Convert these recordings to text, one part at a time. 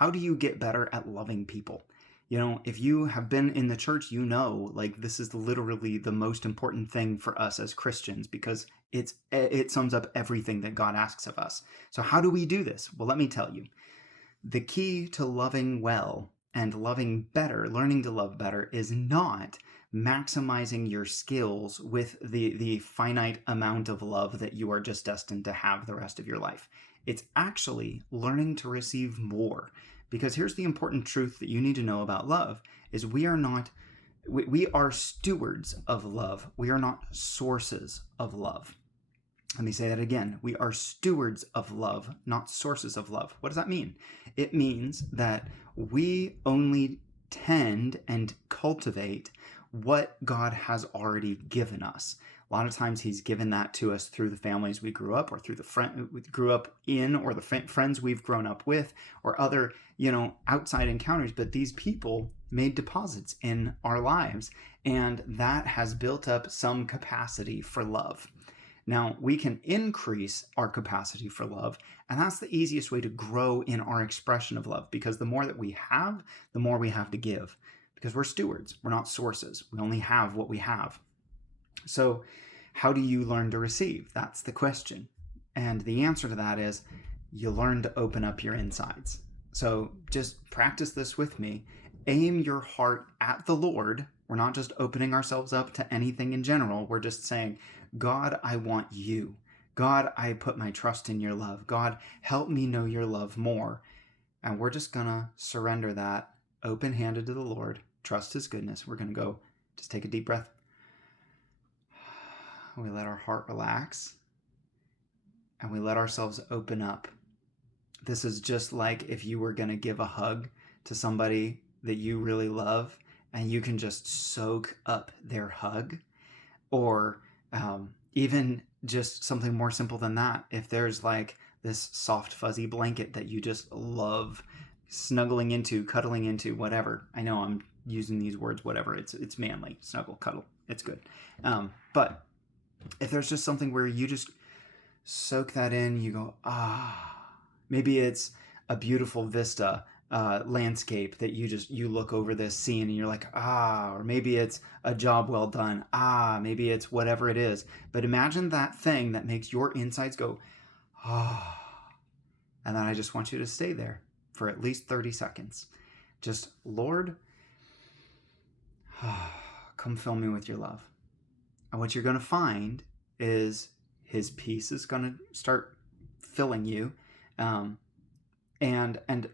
how do you get better at loving people? You know, if you have been in the church, you know, like this is literally the most important thing for us as Christians because it sums up everything that God asks of us. So how do we do this? Well, let me tell you. The key to loving well and loving better, learning to love better, is not maximizing your skills with the finite amount of love that you are just destined to have the rest of your life. It's actually learning to receive more. Because here's the important truth that you need to know about love is we are stewards of love. We are not sources of love. Let me say that again. We are stewards of love, not sources of love. What does that mean? It means that we only tend and cultivate what God has already given us. A lot of times he's given that to us through the families we grew up or through the friend we grew up in or the friends we've grown up with or other, outside encounters. But these people made deposits in our lives and that has built up some capacity for love. Now, we can increase our capacity for love, and that's the easiest way to grow in our expression of love because the more that we have, the more we have to give because we're stewards. We're not sources. We only have what we have. So, how do you learn to receive? That's the question. And the answer to that is you learn to open up your insides. So, just practice this with me. Aim your heart at the Lord. We're not just opening ourselves up to anything in general. We're just saying, God, I want you. God, I put my trust in your love. God, help me know your love more. And we're just going to surrender that open-handed to the Lord, trust his goodness. We're going to go, just take a deep breath. We let our heart relax and we let ourselves open up. This is just like if you were going to give a hug to somebody that you really love and you can just soak up their hug, or even just something more simple than that. If there's like this soft fuzzy blanket that you just love snuggling into, cuddling into, whatever. I know I'm using these words, whatever. It's manly. Snuggle, cuddle. It's good. But if there's just something where you just soak that in, you go, maybe it's a beautiful vista, landscape that you look over this scene and you're like, or maybe it's a job well done. Maybe it's whatever it is. But imagine that thing that makes your insides go, and then I just want you to stay there for at least 30 seconds. Just, Lord, come fill me with your love. And what you're going to find is his peace is going to start filling you. And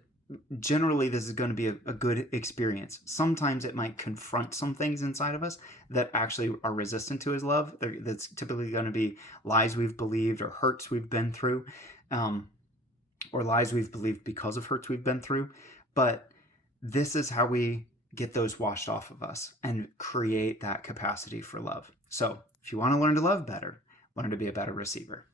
generally this is going to be a good experience. Sometimes it might confront some things inside of us that actually are resistant to his love. That's typically going to be lies we've believed or hurts we've been through, or lies we've believed because of hurts we've been through. But this is how we get those washed off of us and create that capacity for love. So if you want to learn to love better, learn to be a better receiver.